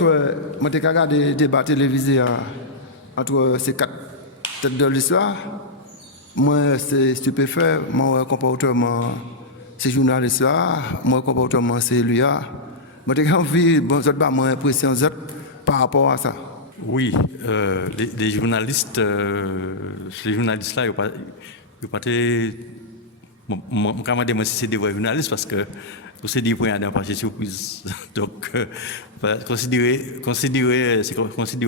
soir, je suis regardé des débats télévisés entre ces 4 têtes de l'histoire. Moi, c'est stupéfait. Mon comportement, c'est journaliste là. Mon comportement, c'est lui là. Je suis envie, mon impression par rapport à ça. Oui, les journalistes là, ils n'ont pas été. Moi, c'est des vrais journalistes parce que c'est des points d'un parti surprise. Donc, considérer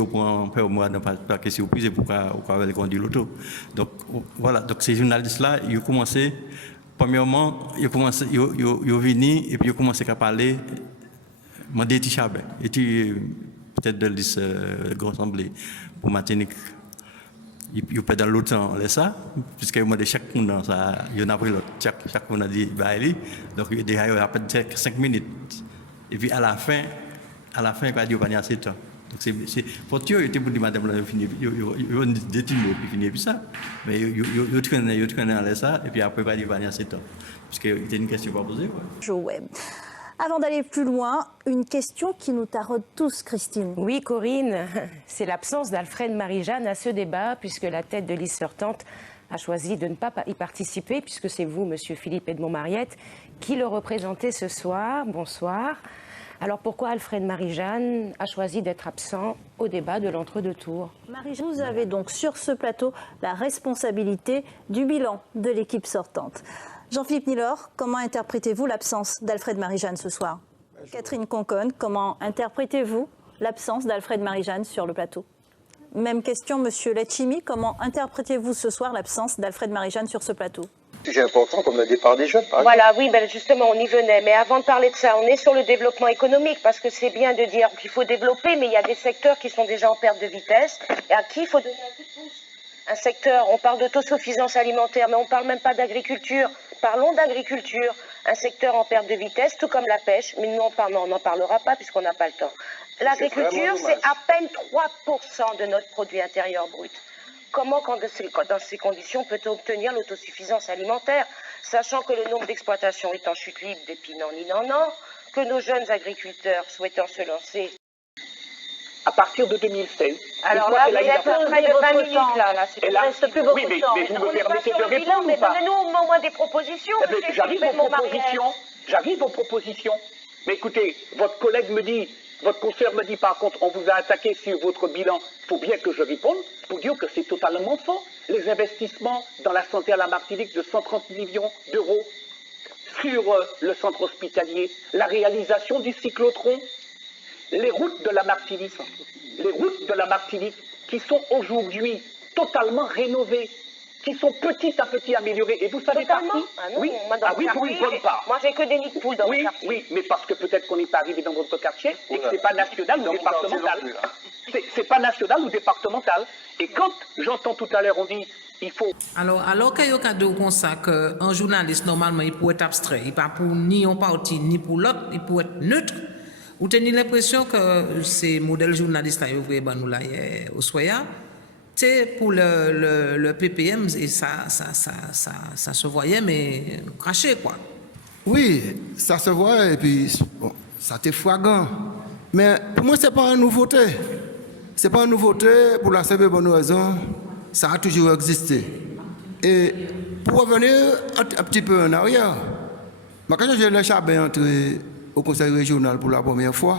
pour un peu au moins d'un parti surprise et pourquoi elle conduit l'auto. Donc, voilà. Donc, ces journalistes-là, ils ont commencé, premièrement, ils ont venu et puis ils ont commencé à parler. Moi, des Tichabé, et peut-être de la Grande Assemblée pour Martinique. Il peut dans l'autre temps, ça, puisque moi, de chaque monde, il y en a pris l'autre. Chaque monde a dit, bah, allez. Donc, il y a à peine 5 minutes. Et puis, à la fin, il va dire, il n'y a pas assez de temps. Donc, c'est pour Dieu, il était pour dire, madame, il finit, il va détenir, puis finir, puis ça. Mais il traîne ça, et puis après, il va dire, il n'y a pas assez de temps. Puisque c'était une question à poser. Ouais. Avant d'aller plus loin, une question qui nous taraude tous, Christine. Oui, Corinne, c'est l'absence d'Alfred Marie-Jeanne à ce débat, puisque la tête de liste sortante a choisi de ne pas y participer, puisque c'est vous, monsieur Philippe Edmond-Mariette, qui le représentez ce soir. Bonsoir. Alors pourquoi Alfred Marie-Jeanne a choisi d'être absent au débat de l'entre-deux tours? Marie-Jeanne, vous avez donc sur ce plateau la responsabilité du bilan de l'équipe sortante. Jean-Philippe Nilor, comment interprétez-vous l'absence d'Alfred Marie-Jeanne ce soir? Catherine Conconne, comment interprétez-vous l'absence d'Alfred Marie-Jeanne sur le plateau? Même question, monsieur Letchimy, comment interprétez-vous ce soir l'absence d'Alfred Marie-Jeanne sur ce plateau? Sujet important comme le départ des jeunes, par exemple. Voilà, oui, ben justement, on y venait. Mais avant de parler de ça, on est sur le développement économique, parce que c'est bien de dire qu'il faut développer, mais il y a des secteurs qui sont déjà en perte de vitesse et à qui il faut donner un coup de pouce. Un secteur, on parle d'autosuffisance alimentaire, mais on ne parle même pas d'agriculture. Parlons d'agriculture, un secteur en perte de vitesse, tout comme la pêche, mais nous, on n'en parlera pas puisqu'on n'a pas le temps. L'agriculture, c'est à peine 3% de notre produit intérieur brut. Comment, dans ces conditions, peut-on obtenir l'autosuffisance alimentaire, sachant que le nombre d'exploitations est en chute libre depuis non, que nos jeunes agriculteurs souhaitant se lancer... À partir de 2016. Alors là, vous êtes à près de 20 minutes, là. C'est là, reste plus beaucoup oui, mais vous me permettez de répondre bilan, mais ou pas? donnez-nous au moins des propositions. J'arrive aux propositions. Mais écoutez, votre collègue me dit, votre consoeur me dit, par contre, on vous a attaqué sur votre bilan. Il faut bien que je réponde pour dire que c'est totalement faux. Les investissements dans la santé à la Martinique de 130 millions d'euros sur le centre hospitalier, la réalisation du cyclotron, les routes de la Martinique qui sont aujourd'hui totalement rénovées, qui sont petit à petit améliorées. Et vous savez par qui? Oui, pour une bonne part. Moi, j'ai que des nids de poules dans mon quartier. Oui, mais parce que peut-être qu'on n'est pas arrivé dans votre quartier et que c'est pas national ou départemental. C'est pas national ou départemental. Et quand j'entends tout à l'heure, on dit il faut... Alors qu'il y a un cas comme ça, qu'un journaliste, normalement, il peut être abstrait. Il n'est pas pour ni un parti, ni pour l'autre, il peut être neutre. Vous avez l'impression que ces modèles journalistes-là, au Soya, c'est pour le PPM, et ça se voyait, mais craché, quoi. Oui, ça se voit, et puis bon, ça t'est flagrant. Mais pour moi, ce n'est pas une nouveauté. Ce n'est pas une nouveauté pour la simple et bonne raison, ça a toujours existé. Et pour revenir un petit peu en arrière, quand j'ai le Chabin entré au conseil régional pour la première fois,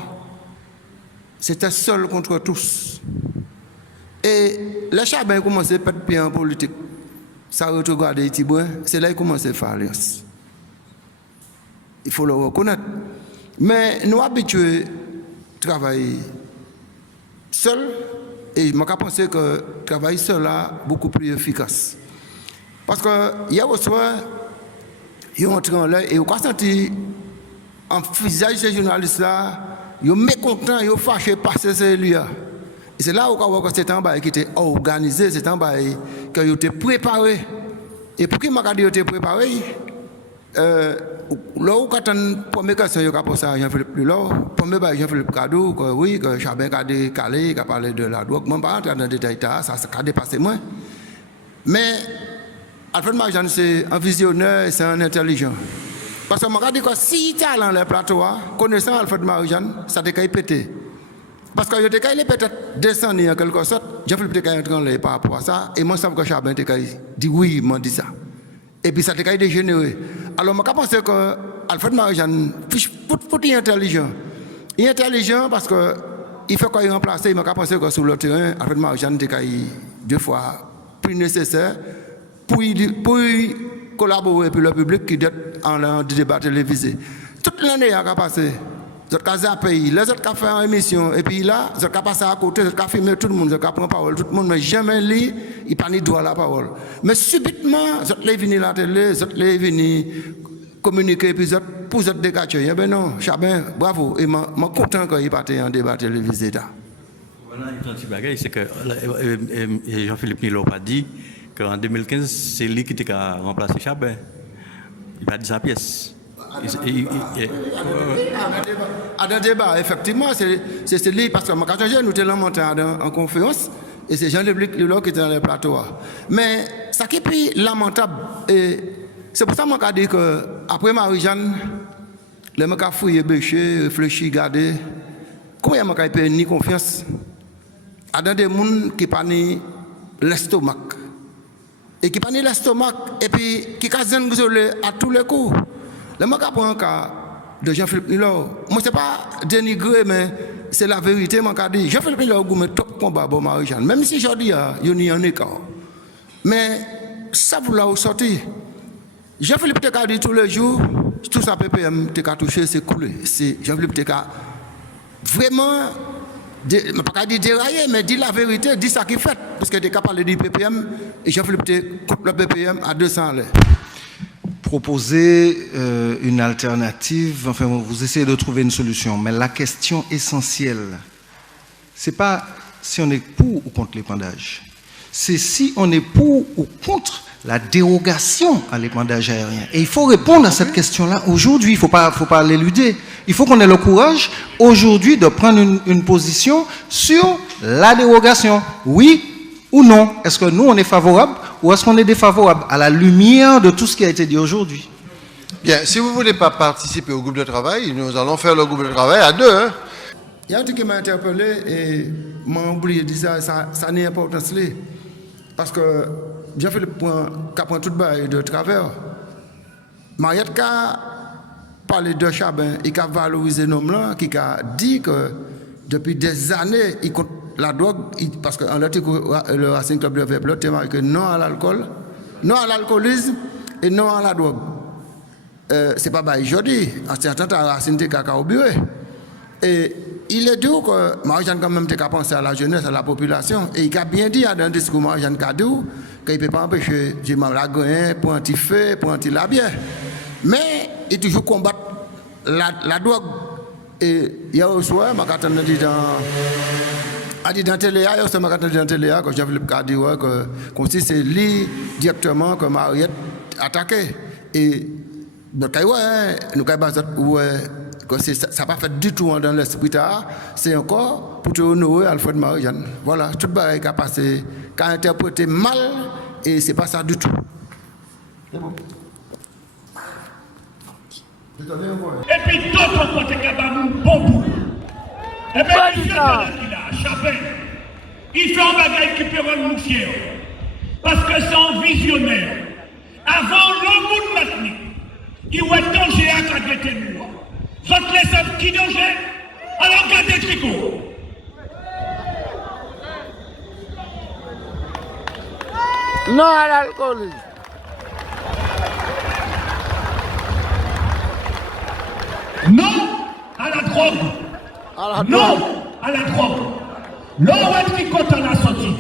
c'était seul contre tous. Et le Chabin commençait à pas de pied en politique. Ça retrogradait Tibouin, c'est là qu'il commençait à faire alliance. Il faut le reconnaître. Mais nous habitués à travailler seul, et je pense que travailler seul est beaucoup plus efficace. Parce que hier au soir, ils sont entrés en l'air et ils ont senti en visage de ces journalistes-là, ils sont mécontents, ils sont fâchés par ces élus. Et c'est là où on voit que c'est un bail qui était organisé, c'est un bail qui a été préparé. Et pour qui m'a dit été préparé, là où quand on première question, il y a ça Jean-Philippe Lulot, premier bail Jean-Philippe Cadou, que oui, que Chabin a décalé, qui a parlé de la drogue. Moi, je ne vais pas rentrer dans le détail, ça a dépassé moi. Mais Alfred Marie-Jeanne, c'est un visionnaire et c'est un intelligent. Parce que je me dis que si tu as dans le plateau, connaissant Alfred Marie-Jeanne, ça te caille pété. Parce que je t'ai peut-être descendu en quelque sorte, Jean-Philippe t'ai entré en l'air par rapport à ça, et moi, je sais que Chabin t'ai dit oui, il m'a dit ça. Et puis ça t'ai dégénéré. Alors, je pense que Alfred Marie-Jeanne, il est intelligent. Il est intelligent parce que il fait quoi il remplace, il m'a pensé que sur le terrain, Alfred Marie-Jeanne t'ai deux fois plus nécessaire pour collaborer avec le public qui est en débat télévisé. Toute l'année, il a passé. Vous avez zappé, les autres ont fait une émission, et puis là, vous avez passé à côté, vous avez filmé tout le monde, vous avez pris la parole, tout le monde n'a jamais lu, il n'a pas ni droit à la parole. Mais subitement, vous avez venu à la télé, vous avez venu communiquer, puis vous pour vous dégager. Eh bien non, Chabin, bravo, et je suis content qu'il ait en débat télévisé. Voilà, un petit bagage, c'est que Jean-Philippe Nilo a dit qu'en 2015, c'est lui qui a remplacé Chabin. Il a dit sa pièce. À un débat, effectivement, c'est lui, parce que quand nous étions montés en conférence, et c'est Jean-Luc Lilo qui était dans le plateau. Mais ce qui est plus lamentable, et c'est pour ça que je dis qu'après Marie-Jeanne, les gens ont fouillé, bêché, réfléchi, gardé, comment ils n'ont ni confiance à des gens qui n'ont pas l'estomac. Et qui n'ont pas l'estomac, et puis qui ont isolé à tous les coups. Le mec prend un cas de Jean-Philippe Nilo. Moi, ce n'est pas dénigré, mais c'est la vérité. Jean-Philippe Nilo a top combat pour Marie-Jeanne. Même si je dis qu'il y a un écart. Mais ça vous l'a sorti. Jean-Philippe a dit tous les jours, tout ça PPM a touché, c'est coulé. Jean-Philippe a vraiment, je ne vais pas dire déraillé, mais dit la vérité, dit ça qui fait. Parce qu'il est capable de dire PPM, et Jean-Philippe coupe le PPM à 200 l'air. Proposer une alternative, enfin vous essayez de trouver une solution, mais la question essentielle, c'est pas si on est pour ou contre l'épandage, c'est si on est pour ou contre la dérogation à l'épandage aérien. Et il faut répondre à cette question-là aujourd'hui, il faut pas l'éluder. Il faut qu'on ait le courage aujourd'hui de prendre une position sur la dérogation. Oui ou non? Est-ce que nous on est favorable ou est-ce qu'on est défavorable à la lumière de tout ce qui a été dit aujourd'hui? Bien, si vous ne voulez pas participer au groupe de travail, nous allons faire le groupe de travail à deux. Hein? Il y a un truc qui m'a interpellé et m'a oublié de dire ça n'est importance. Parce que Jean-Philippe prend tout le bail de travers. Mariette a parlé de Chabin, il a valorisé l'homme là, qui a dit que depuis des années, il compte la drogue, parce qu'en l'article, le Racing Club de Vepler, il marqué non à l'alcool, non à l'alcoolisme et non à la drogue. C'est pas bah aujourd'hui, en certain temps, Racing était caca au bureau. Et il est dit que Marie-Jeanne quand même a pensé à la jeunesse, à la population, et il a bien dit dans un discours Marie-Jeanne Kadou qu'il ne peut pas empêcher la grain pour anti-feu, pour anti-labière. Mais il toujours combattre la drogue. Et hier au soir, je dit dans Téléa, dans Téléa, que Jean-Philippe a dit que c'est lui directement que Mariette attaqué. Et nous avons que ça n'a pas fait du tout dans l'esprit, c'est encore pour te honorer Alfred Marie-Jeanne. Voilà, tout le monde qui a passé, qui a interprété mal, et ce n'est pas ça du tout. C'est bon. Et puis d'autres côtés qui ont bon bout. Et bien, il fait un Chabin. Il fait un bagage qui peut rendre fier. Parce que c'est un visionnaire. Avant le monde maintenant, il y a un danger à traiter nous. Vous les qui danger? Alors gardez le tricot. Non à l'alcool. Non à la drogue. Non à la drogue. L'on qui quand on a sorti.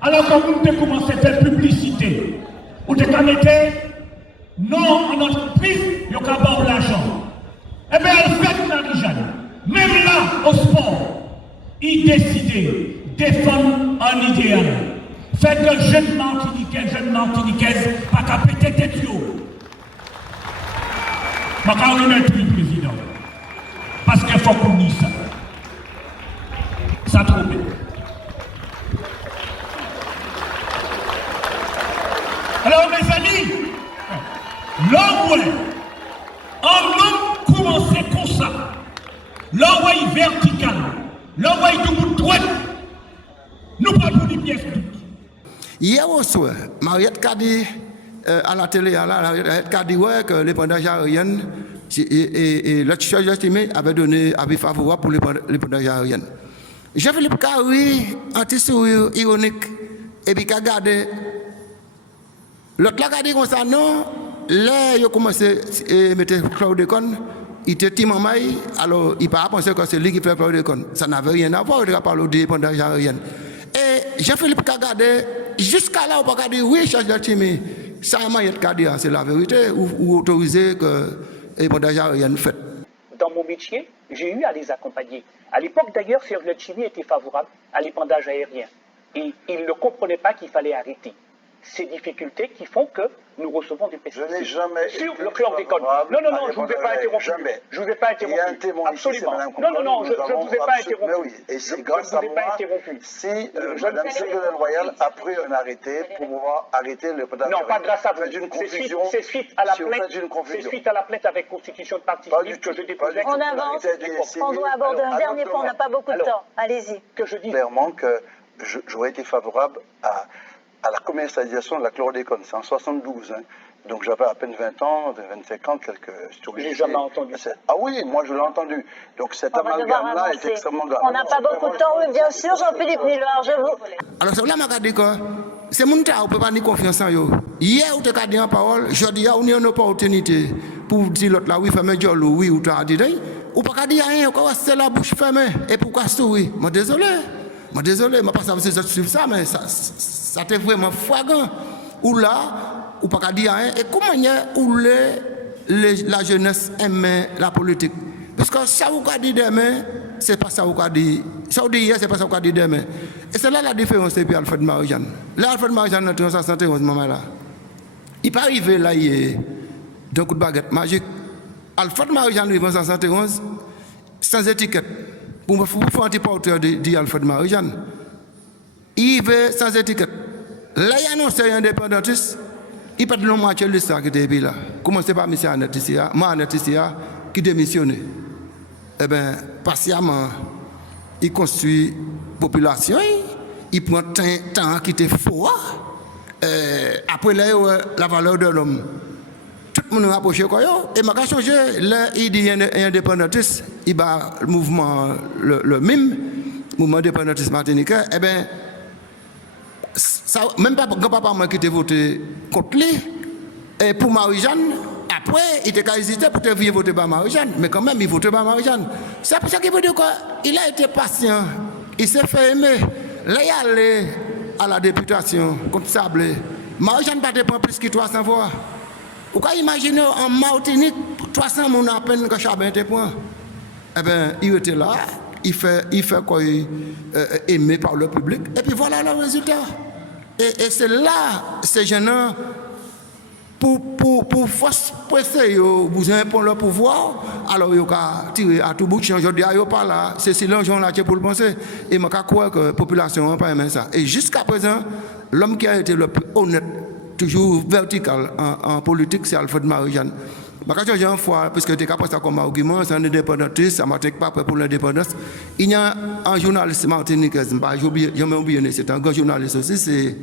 Alors quand vous avez commencé à faire publicité, vous avez mis non en entreprise, vous avez avoir l'argent. Eh bien, Alfred Marie-Jeanne, même là, au sport, il décidait de défendre un idéal. Fait que jeune Martiniquaise, pas qu'à péter tête yo. Je vais remettre le président. Parce qu'il faut qu'on dise ça. Ça trop bien. Alors, mes amis, l'homme, commencer comme ça. L'homme vertical. L'envoyé du bout de droite, nous pas pour les pièces. Hier au soir, Mariette a dit à la télé, Mariette a dit ouais, que l'épandage aérien et l'autre chose estimé avait donné avis favorable pour l'épandage aérien. Jean-Philippe Carry, anti-sourire ironique, et puis qui a gardé. L'autre là a dit comme ça, non, là, il a commencé à mettre chlordécone, il était timamai, alors il n'a pas pensé que c'est lui qui fait chlordécone. Ça n'avait rien à voir, il a parlé de l'épandage aérien. Et Jean-Philippe a gardé, jusqu'à là, on peut dire oui, charge de timé. Ça, c'est la vérité, ou autoriser que l'épandage aérien fait. Dans mon métier, j'ai eu à les accompagner. À l'époque, d'ailleurs, Serge Letchimy était favorable à l'épandage aérien. Et il ne comprenait pas qu'il fallait arrêter. Ces difficultés qui font que nous recevons des pesticides. Je n'ai jamais sur le chlordécone. Non, je ne vous ai pas interrompu. Jamais. Je ne vous ai pas interrompu. Il y a un témoin absolument. Ici, Non, je ne vous ai pas interrompu. Mais oui, et c'est grâce à moi si Mme Ségolène Royal a pris un arrêté pour pouvoir arrêter le pédage. Non, pas grâce à vous. C'est suite à la plainte avec constitution de partie civile que je déposais. On avance. On doit aborder un dernier point. On n'a pas beaucoup de temps. Allez-y. Que je dis clairement que j'aurais été favorable à la commercialisation de la chlordécone. C'est en 72. Hein. Donc j'avais à peine 20 ans, 25 ans, quelques... Je l'ai jamais entendu. Ah oui, moi je l'ai entendu. Donc cet amalgame-là est extrêmement grave. On n'a pas beaucoup de temps, oui, bien sûr, Jean-Philippe Nilor, je vous... Alors ça, là, je dis que c'est mon temps, on ne peut pas ni confiance en eux. Hier, on t'a dit en parole, je dis, on a une opportunité pour dire l'autre là, oui, fermez le oui, ou tu as dit, ou pas dire rien, c'est la bouche fermée, et pourquoi sourire? Moi désolé, je ne pas savoir si je suis ça, mais ça t'est vraiment flagrant. Ou là, ou pas dire rien, et comment où la jeunesse aime la politique? Parce que ça vous a dit demain, c'est pas ça vous a dit. Ça vous dit hier, c'est pas ça vous a dit demain. Et c'est là la différence depuis Alfred Marie-Jeanne. Là, Alfred Marie-Jeanne, en 1971, ce moment-là, il n'est pas arrivé là hier d'un coup de baguette magique. Alfred Marie-Jeanne, en 1971, sans étiquette. Pour me faire un petit porteur de Alfred Marie-Jeanne. Il veut sans étiquette. Là, il annonce un indépendantiste. Il peut le moitié de ça qui était là. Comment c'est pas M. Anetissia, moi Anetissia, qui démissionne. Eh bien, patiemment, il construit la population, il prend temps qui était fort. Après, là, la valeur de l'homme. Tout le monde a rapproché quoi. Et il m'a changé. Là, il dit indépendantiste, il bat le mouvement, le MIM, mouvement indépendantiste martiniquais. Eh bien, ça, même pas grand-papa moi qui était voté contre lui. Et pour Marie-Jeanne, après, il était hésité pour voter pour Marie-Jeanne. Mais quand même, il votait pour Marie-Jeanne. C'est pour ça qu'il veut dire qu'il a été patient. Il s'est fait aimer. Là, il est allé à la députation contre Sablé. Marie-Jeanne n'a pas plus que 300 voix. Vous pouvez imaginer en Martinique, 300 personnes à peine que Chabin était point. Eh bien, il était là, il fait quoi, aimé par le public, et puis voilà le résultat. Et c'est là, ces jeunes, pour force presser, vous pour le pouvoir, alors ils ont tiré à tout bout de champ. Je dis, ils pas là, c'est si l'enjeu là pour le penser. Et je crois que la population n'a pas aimé ça. Et jusqu'à présent, l'homme qui a été le plus honnête, toujours vertical en politique, c'est Alfred Marie-Jeanne. Je vais changer une fois, parce que tu es capable de comme argument, c'est un indépendantiste, ça ne m'a pas prêt pour l'indépendance. Il y a un journaliste martiniquais, je n'ai oublié, c'est un grand journaliste aussi, c'est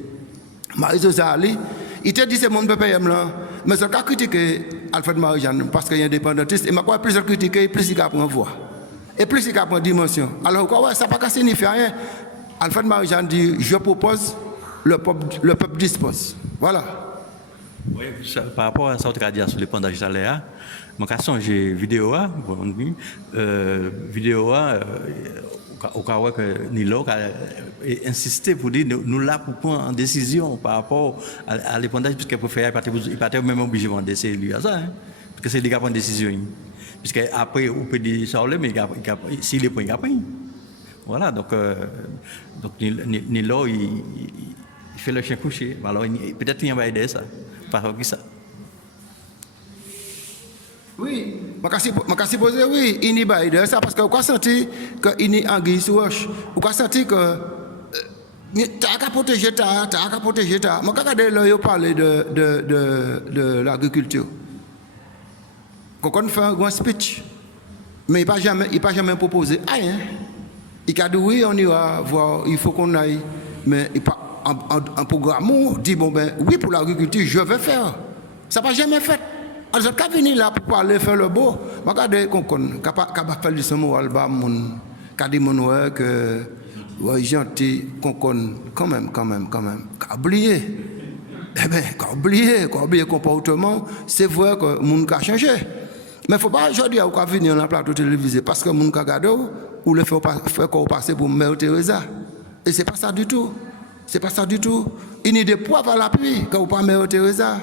Marie-José Ali. Il te dit c'est mon PPM là, mais je vais critiquer Alfred Marie-Jeanne parce qu'il est indépendantiste, et je crois plus je critiquer, plus il prend voix. Et plus il prend dimension. Alors, ça ne va pas signifier rien. Alfred Marie-Jeanne dit, je propose, le peuple dispose. Voilà. Oui, par rapport à ce que tu as dit sur l'épandage d'aléa, je me suis dit vidéo, au cas où Nilo a insisté pour dire nous là pour prendre une décision par rapport à l'épandage, puisqu'il préfère il pas même obligé de décider lui à ça, hein, parce que c'est lui qui prend une décision. Puisque après, on peut dire ça, mais s'il est point, il a pas. Voilà, donc Nilo, il fait le chien couché. Alors peut-être qu'il va aider ça. Par rapport à ça. Oui, je poser oui, il n'y a pas aider ça parce que vous avez senti qu'il y a anguille sous roche. Vous avez senti que tu as qu'à protéger ta, tu as qu'à protéger ta. Je vais parler de l'agriculture. Quand on fait un grand speech, mais il n'a pas jamais proposé rien. Il a dit oui, on ira voir, il faut qu'on aille. Mais un programme dit bon ben oui pour l'agriculture, je vais faire. Ça n'a pas jamais fait. Alors quand venir là pour aller faire le beau, regardez qu'on capable faire du mot alba mon dit mon que ouais gentil qu'on quand même. Oublié. Eh ben oublié comportement, c'est vrai que mon a changé. Mais il ne faut pas aujourd'hui venir dans le plateau télévisé parce que mon a regardé ou le faire passer pour Mère Teresa. Et c'est pas ça du tout. C'est pas ça du tout. Il y a des poivres à l'appui quand vous parlez de Mère Teresa.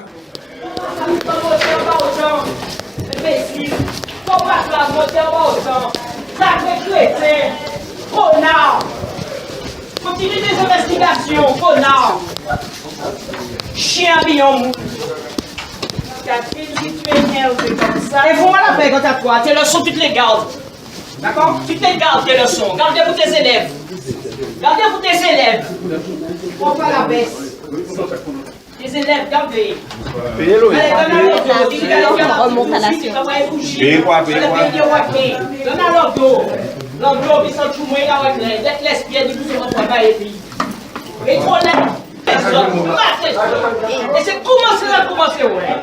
Continue des investigations, connard. Chien billon. Catherine, si tu es énervé comme ça. Et vous-moi la paix quand à toi. Tes leçons, tu te les gardes. D'accord? Tu te les gardes, tes leçons. Gardez pour tes élèves. Gardez pour tes élèves. Prends pas la baisse. Les élèves, gardez. Allez, remonte à la suite. Donne à l'ordo. L'ordo, ils sont tout mouillés avec les lesbiennes, ils vous ont travaillé. Et trop laid. Et c'est commencé, ouais.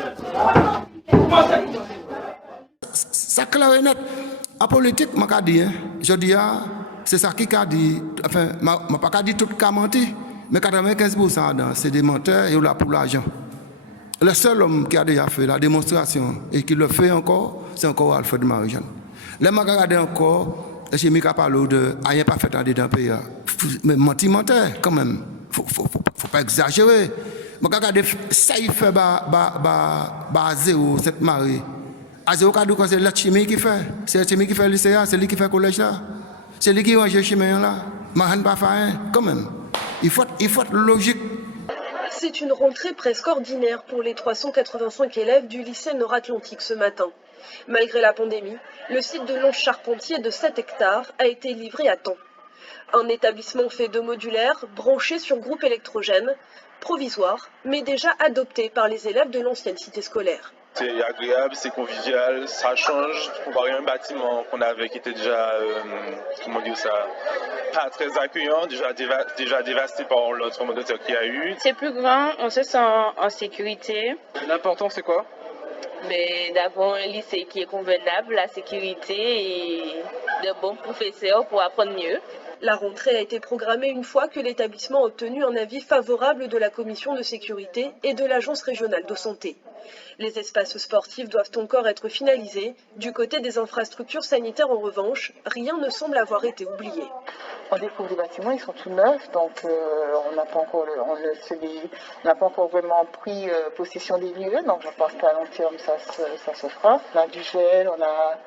Ça clair et net. En politique, je dis, je dis, c'est ça qui a dit, enfin, je ne pas dit tout le monde, mais 95% c'est des menteurs et là pour l'argent. Le seul homme qui a déjà fait la démonstration et qui le fait encore, c'est encore Alfred Marie-Jeanne. Là, je regarde encore, j'ai mis qu'à parler de rien pas fait dans le pays. Mais menteur, quand même. Faut pas exagérer. Je regarde ça, il fait zéro, cette marée. À zéro, c'est la chimie qui fait. C'est la chimie qui fait le lycée, c'est lui qui fait le collège là. C'est lui qui range le chimie là. Je ne pas faire quand même. Il faut être logique. C'est une rentrée presque ordinaire pour les 385 élèves du lycée Nord-Atlantique ce matin. Malgré la pandémie, le site de Longe-Charpentier de 7 hectares a été livré à temps. Un établissement fait de modulaire, branché sur groupe électrogène, provisoire, mais déjà adopté par les élèves de l'ancienne cité scolaire. C'est agréable, c'est convivial, ça change comparé à un bâtiment qu'on avait qui était déjà, pas très accueillant, déjà dévasté par l'autre moteur qu'il y a eu. C'est plus grand, on se sent en sécurité. L'important c'est quoi? Mais d'avoir un lycée qui est convenable, la sécurité et de bons professeurs pour apprendre mieux. La rentrée a été programmée une fois que l'établissement a obtenu un avis favorable de la commission de sécurité et de l'agence régionale de santé. Les espaces sportifs doivent encore être finalisés. Du côté des infrastructures sanitaires, en revanche, rien ne semble avoir été oublié. On découvre les bâtiments, ils sont tout neufs, donc on n'a pas encore vraiment pris possession des lieux, donc je pense qu'à long terme ça se fera. On a du gel, on a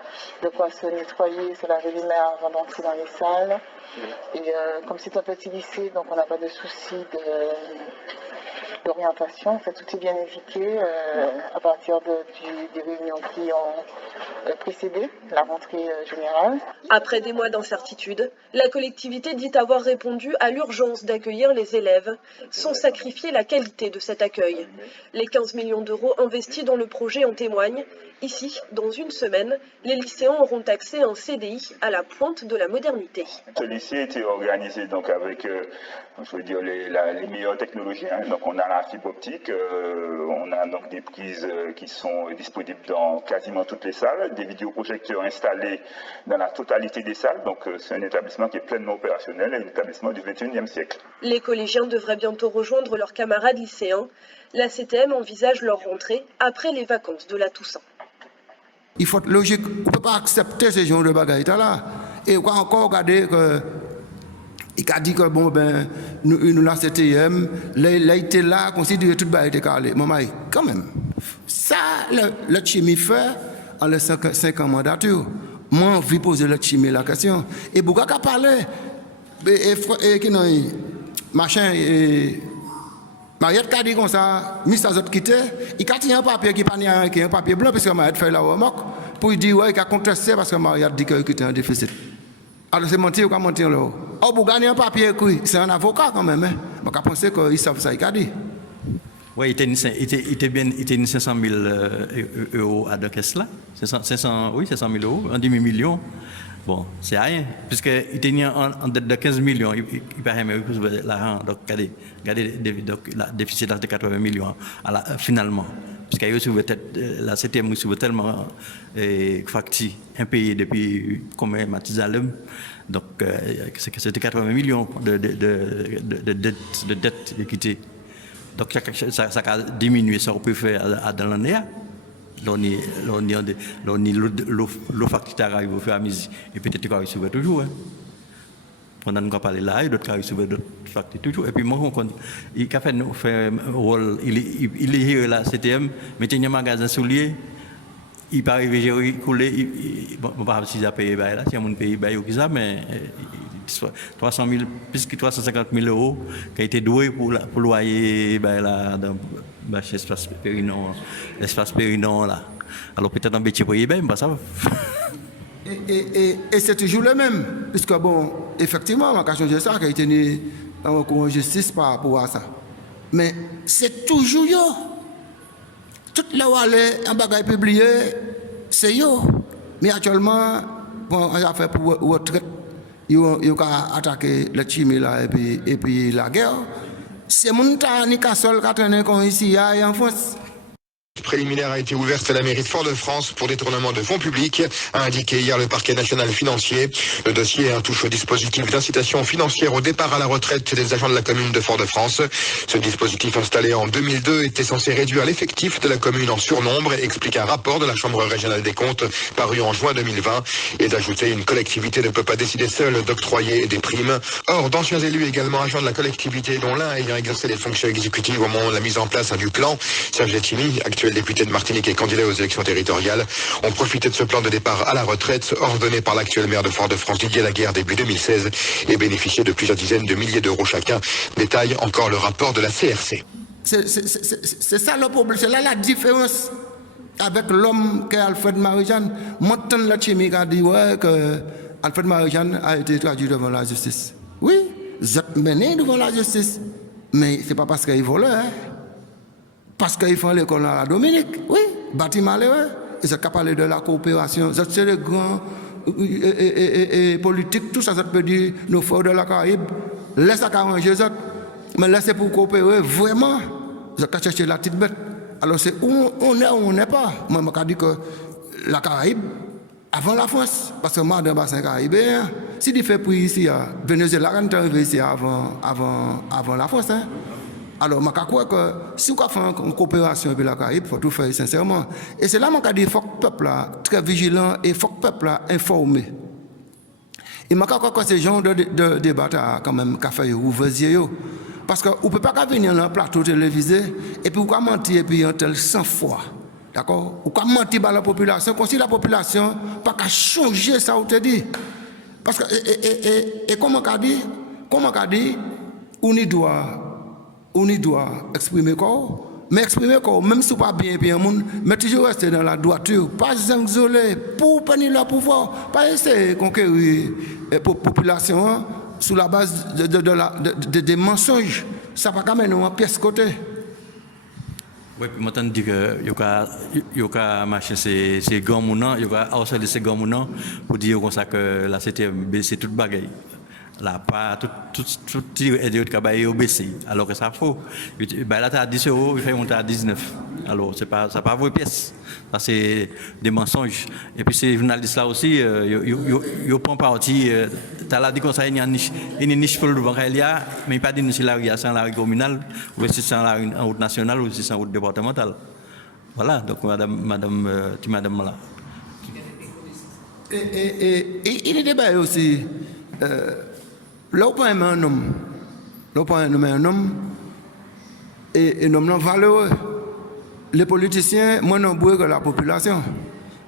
de quoi se nettoyer, se laver les mains avant d'entrer dans les salles. Et comme c'est un petit lycée, donc on n'a pas de souci d'orientation. En fait, tout est bien indiqué à partir des réunions qui ont précédé la rentrée générale. Après des mois d'incertitude, la collectivité dit avoir répondu à l'urgence d'accueillir les élèves, sans sacrifier la qualité de cet accueil. Les 15 millions d'euros investis dans le projet en témoignent. Ici, dans une semaine, les lycéens auront accès à un CDI à la pointe de la modernité. Ce lycée était organisé donc avec les meilleures technologies. Donc on a la fibre optique, on a donc des prises qui sont disponibles dans quasiment toutes les salles, des vidéoprojecteurs installés dans la totalité des salles. Donc c'est un établissement qui est pleinement opérationnel et un établissement du XXIe siècle. Les collégiens devraient bientôt rejoindre leurs camarades lycéens. La CTM envisage leur rentrée après les vacances de la Toussaint. Il faut être logique. On ne peut pas accepter ces genres de bagailles là. Et on va encore regarder que. Il a dit que bon ben nous la CTM, l'été là, considéré toute baille était calée. Maman, quand même. Ça, le chimie fait en les 5 ans mandature. Moi, je vais poser le chimie la question. Et pourquoi qu'à parler et qui non machin et Mariette a dit comme ça, Miss Azot quitté, il a tiré un papier qui n'est pas un papier blanc, parce que Mariette fait la remarque, pour lui dire, ouais, il a contesté parce que Mariette dit qu'il était en déficit. Alors c'est mentir ou pas mentir là? Oh, pour gagner un papier, c'est un avocat quand même, hein. Je pense qu'ils savent ça, il a dit. Oui, il était 500 000 euros à la caisse là, 500 000 euros, un demi-million. Bon, c'est rien, puisqu'il tenait en dette de 15 millions, il paraît même l'argent, donc regardez, donc le déficit de 80 millions finalement, puisqu'il y a la CTM reçoit tellement facture impayé depuis combien Matizalem, donc c'était 80 millions de dette équité. Donc ça a diminué, ça on peut faire dans l'année. L'eau facture arrive au fur et à mesure. Et peut-être qu'il va recevoir toujours. Pendant qu'on parle là, il doit recevoir d'autres factures toujours. Et puis moi, il a fait un rôle, il est géré la CTM, mais il y a un magasin soulier, il peut arriver à gérer, couler, bon, je ne sais pas si il a payé là, si il y a un pays, mais 300 000, plus que 350 000 euros qui a été doué pour loyer là, dans l'espace Périnon là. Alors peut-être un métier pour y bien, ça va. Et c'est toujours le même, puisque bon, effectivement, on a changé ça, qui a été mis en justice par rapport à ça. Mais c'est toujours yo. Tout là où aller en bagaille publié, c'est yo. Mais actuellement, bon, on a fait pour retraite. Ils ont attaqué le Chimie là et puis la guerre. C'est mon temps ni qu'à seul qu'à traîner comme ici en France. Préliminaire a été ouverte à la mairie de Fort-de-France pour détournement de fonds publics, a indiqué hier le parquet national financier. Le dossier touche au dispositif d'incitation financière au départ à la retraite des agents de la commune de Fort-de-France. Ce dispositif installé en 2002 était censé réduire l'effectif de la commune en surnombre, explique un rapport de la Chambre régionale des comptes paru en juin 2020, et d'ajouter une collectivité ne peut pas décider seule d'octroyer des primes. Or, d'anciens élus également agents de la collectivité, dont l'un ayant exercé les fonctions exécutives au moment de la mise en place du plan, Serge Letchimy, actuel député de Martinique et candidat aux élections territoriales, ont profité de ce plan de départ à la retraite ordonné par l'actuel maire de Fort-de-France Didier Laguerre début 2016 et bénéficié de plusieurs dizaines de milliers d'euros chacun. Détaille encore le rapport de la CRC. C'est ça le problème, c'est là la différence avec l'homme qu'est Alfred Marie-Jeanne. Montant la chimie a dit ouais, que Alfred Marie-Jeanne a été traduit devant la justice. Oui, vous êtes mené devant la justice, mais c'est pas parce qu'il volait, hein. Parce qu'ils font l'école à la Dominique, oui, bâtiment malheureux. Ils ont parlé de la coopération. C'est les grands politiques, tout ça, ça peut dire nos frères de la Caraïbe. Laissez à arranger ça, mais laissez pour coopérer vraiment. Vous avez cherché la petite bête. Alors c'est où on est ou on n'est pas. Moi, je dis que la Caraïbe, avant la France, parce que moi, dans le bassin caribéen, si il fait pour ici, Venezuela, on est arrivé ici avant la France. Hein. Alors, je crois que si on fait une coopération avec la Caraïbe, il faut tout faire sincèrement. Et c'est là que je dis qu'il faut que le peuple soit très vigilant et il faut que le peuple soit informé. Et je crois que ce genre de débat a quand même fait ouvrir. Parce qu'on ne peut pas venir dans un plateau télévisé et puis on peut mentir et puis un tel 100 fois. D'accord? On peut mentir à la population, comme si la population n'a pas qu'à changer ça, on te dit. Parce que, et comment on dit, on y doit exprimer quoi, mais exprimer quoi, même si pas bien, mais toujours rester dans la droiture, pas isoler pour prendre le pouvoir, pas essayer de conquérir la population sous la base des mensonges. Ça va quand même en pièce côté. Oui, puis maintenant, dit que il y a marché ces grands mounants, il y a harcelé ces grands mounants pour dire comme ça que la CTM baissé toute bagaille. Là, pas tout tir de travail au baissé, alors que ça faux. Là, tu as 10 euros, il fait monter à 19. Alors, ça pas vraie pièce. Ça, c'est des mensonges. Et puis, ces journalistes-là aussi, ils prennent parti. Tu as dit qu'on a une niche pour le banque, mais pas dit si la rue sans la rue communale, ou si c'est en route nationale, ou si c'est en route départementale. Voilà, donc, madame là. Et il y a des débats aussi. Là, on aime un homme. Là, on aime un homme. Et un homme valeureux. Les politiciens, moins nombreux que la population.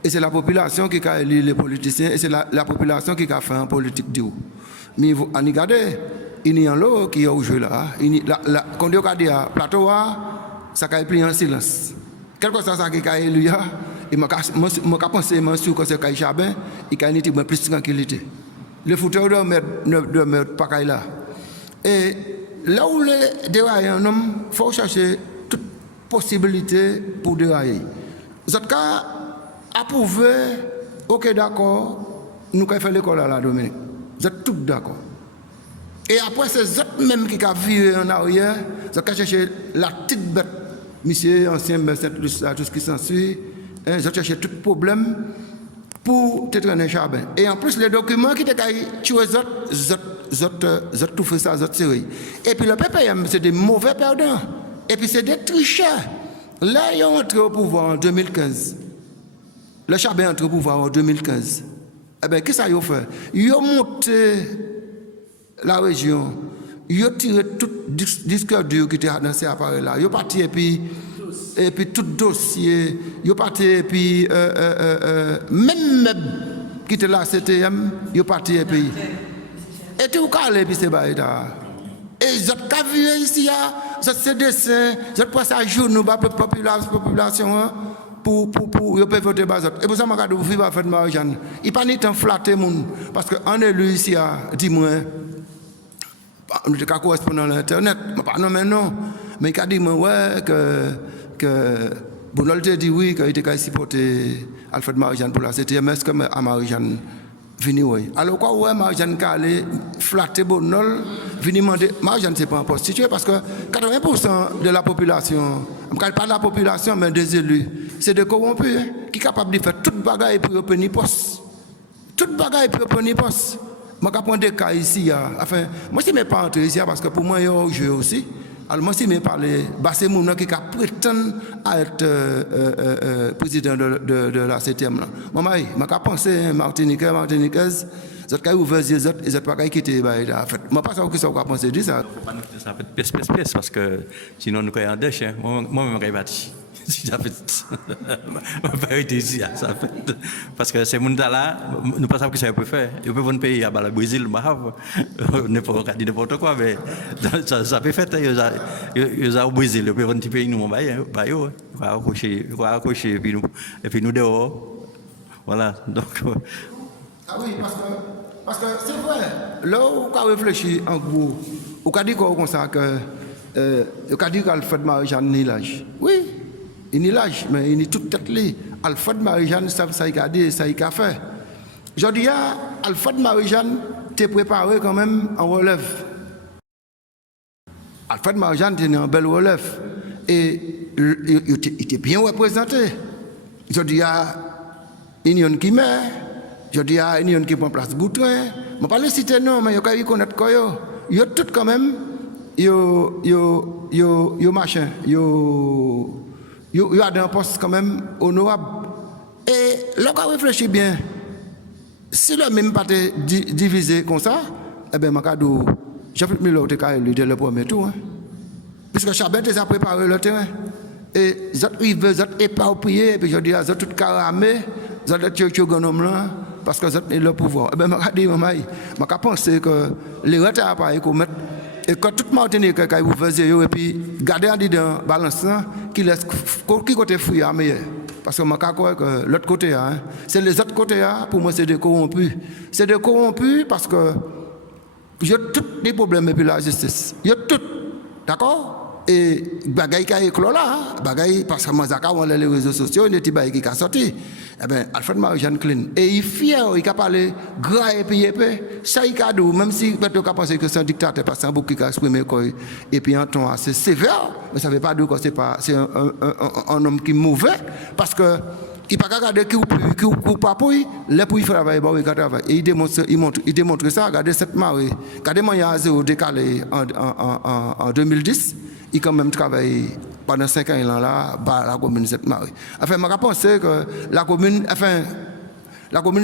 Et c'est la population qui a élu les politiciens. Et c'est la population qui a fait un politique du haut. Mais on regarde, il y a un lot qui est au jeu là. Quand on dit à plateau, ça a pris en silence. Quelque chose qui a élu, et je pense que c'est Kaï Chabin, il a une plus de tranquillité. Les fouteurs ne mettent pas là. Et là où les dérailler un homme, il faut chercher toute possibilité pour dérailler. Vous êtes approuvé, ok d'accord, nous avons fait l'école à la Dominique. Vous êtes tous d'accord. Et après, c'est eux même qui ont viré en arrière, ils ont cherché la petite bête, monsieur, ancien Saint-Luc, tout ce qui s'ensuit, ils ont cherché tout problème pour te traîner charbon. Et en plus, les documents qui étaient tués, ils ont tout fait ça, ils ont tiré. Et puis le PPM, c'est des mauvais perdants. Et puis c'est des tricheurs. Là, ils ont entré au pouvoir en 2015. Le charbon est entré au pouvoir en 2015. Eh bien, qu'est-ce qu'ils ont fait? Ils ont monté la région, ils ont tiré tout disque dur qui était dans ces appareils-là. Ils ont parti et puis tout dossier, ils ont parti et puis même qui était là, CTM, ils ont parti et puis. Et tout calé, puis c'est bail là. Et j'ai vu ici, ces dessins, j'ai passé à jour, nous, la population, pour voter bazot. Et pour ça, je vais vivre à faire de Marie-Jeanne. Il n'y a pas de temps flatter monde. Parce qu'on est élu ici, dis-moi, nous sommes correspondants à l'Internet, mais non. Mais il a dit, ouais, que Bonol te dit oui, qu'il était supporté Alfred Marie-Jeanne pour la CTM, est-ce que Marie-Jeanne vini oui. Alors quoi, ouais, Marie-Jeanne qui allait flatter Bonol, vini demander, Marie-Jeanne c'est pas un prostituée parce que 80% de la population, pas de la population, mais des élus, c'est des corrompus qui sont capables de faire toute bagaille pour obtenir poste. Toute bagaille pour obtenir poste. Je vais prendre des cas ici. Enfin, moi, je ne suis pas entré ici parce que pour moi, il y a un jeu aussi. Alors, moi, si je parle, c'est mon qui prétend être président de la CTM. Moi, je pense Martiniquaise, je vais ouvrir les autres et je ne vais pas quitter. En fait, je ne sais pas ce que vous pensez de ça. Il ne faut pas nous ça fait pièce parce que sinon, nous sommes en déchet. Moi-même, je suis bâti. Si ça fait. Je ne vais pas être ici. Parce que ces gens-là, nous ne savons pas ce que ça peut faire. Ils peuvent un pays à le Brésil, on ne peut pas dire n'importe quoi, mais ça peut faire. Ils ont au Brésil, ils peuvent un petit pays, nous, on va accrocher, et puis nous dehors. Voilà. Donc. Ah oui, parce que c'est vrai. Là où on réfléchit en gros, on a dit comme ça que. On a dit qu'Alfred Marie-Jeanne n'y l'âge. Oui. Il n'y l'âge, mais il est tout tête li. Alfred Marie-Jeanne, ça a dit, ça a fait. Je dis, Alfred Marie-Jeanne, t'es préparé quand même en relève. Alfred Marie-Jeanne, t'es en belle relève. Et il était bien représenté. Je dis, il y a une qui met. Je dis, il y a une qui prend place Boutouin. Je ne vais pas les citer non, mais il y a qui connaît quoi. Il y a tout quand même. Il y a machin. Il y a un poste quand même honorable. Et là, on réfléchit bien. Si le même pas divisé comme ça, eh bien, Jean-Philippe Milo a élu dès le premier tour. Hein. Puisque Chabet a préparé le terrain. Et ils veulent éparpiller, et puis je dis, ils ont tout caramé, ils ont tout gonome là, parce qu'ils ont le pouvoir. Eh bien, je pense que les retards à commettre. Et quand toute Martinique qui vous faisait, et puis gardez dans balance qui laisse qui côté fouille à meilleur. Parce que je crois que l'autre côté, c'est les autres côtés, pour moi, c'est des corrompus. C'est des corrompus parce que il y a tous les problèmes avec la justice. Il y a tout. D'accord? Et bagaille qui a éclos là, bagaille parce que moi, on a les réseaux sociaux, il y a des bagailles qui sont sortis. Eh bien, Alfred Marie-Jeanne Clean. Et il est fier, il a parlé gras et puis épais. Ça, il a dit, même si peut-être qu'on pense que c'est un dictateur, parce que c'est un bouc qui a exprimé, et puis un ton assez sévère, mais ça ne veut pas dire que c'est un homme qui est mauvais, parce que il ne peut pas regarder qui ou pas pour lui, les pour il travaille, il travaille. Et il démontre ça, regardez cette marée. Regardez moi, il y a zéro décalé en 2010. Il quand même travaillé pendant 5 ans là, la commune Sainte-Marie. Enfin, je pense que la commune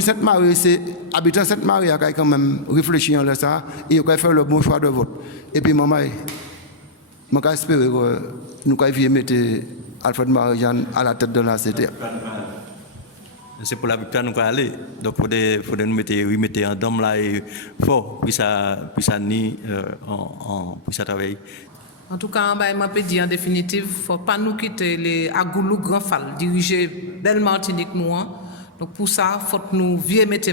Sainte-Marie, c'est habitant Sainte-Marie qui a quand même réfléchi à ça et qui a fait le bon choix de vote. Et puis, je espère que nous allons mettre Alfred Marie-Jeanne à la tête de la CTA. C'est pour la victoire nous allons aller. Donc, il faut nous mettre un dôme là et fort, puis ça travaille. En tout cas, je peux dire en définitive, il ne faut pas nous quitter les Agoulou Grand Fall, diriger Belle Martinique nous. Donc pour ça, il faut que nous vieux mettre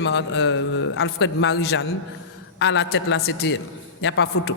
Alfred Marie-Jeanne à la tête de la CTM. Il n'y a pas photo.